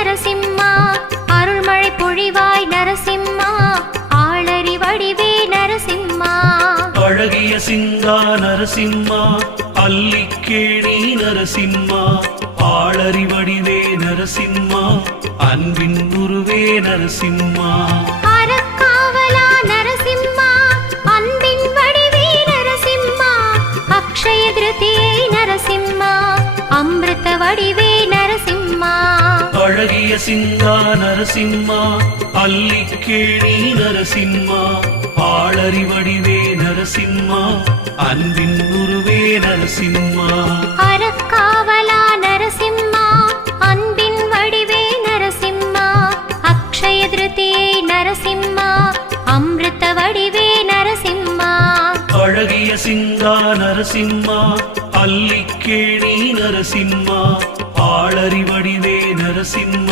நரசிம்மா அருள்மழை பொழிவாய் நரசிம்மா ஆளறி வடிவே நரசிம்மா அழகிய சிங்கா நரசிம்மா அல்லிக்கேணி நரசிம்மா ஆளறி வடிவே நரசிம்மா அன்பின் உருவே நரசிம்மா அறக்காவலா நரசிம்மா அன்பின் வடிவே நரசிம்மா அக்ஷய திருதியை நரசிம்மா அமிர்த வடிவே நரசிம்மா அழகிய சிங்கா நரசிம்மா அல்லிக்கேணி நரசிம்மா ஆளறி வடிவே நரசிம்மா அன்பின் உருவே நரசிம்மா அறக்காவலா நரசிம்மா அன்பின் வடிவே நரசிம்மா அக்ஷய திருதியை நரசிம்மா அமிர்த வடிவே நரசிம்மா அழகிய சிங்கா நரசிம்மா அல்லிக்கேணி நரசிம்மா ஆளறி வடிவே நரசிம்மா